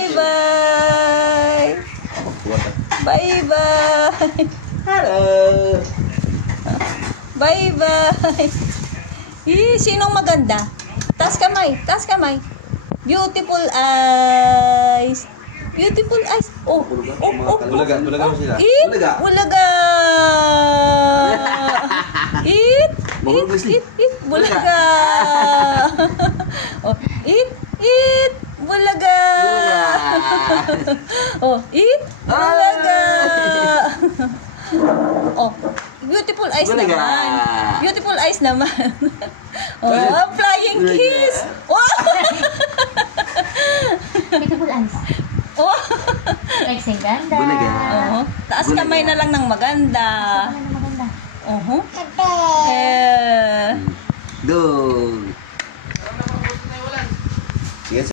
Bye-bye. Bye-bye. Hello. Bye-bye. Sinong maganda? Taas kamay, taas kamay. Beautiful eyes. Beautiful eyes. Oh, Bulaga mo sila. Eat. Bulaga. Bulaga. Eat. Bawal Eat, guys ni. eat, eat. Bulaga. Oh, eat, eat. Bulaga. Oh, eat. Bulaga. Oh, beautiful eyes Bulaga. naman. Beautiful eyes naman. Oh, flying kiss. Oh. Beautiful eyes. Oh. Flexing ganda. Bulaga. Oh, taas kamay na lang ng maganda. Ano na maganda? Oh. Eh. Dog.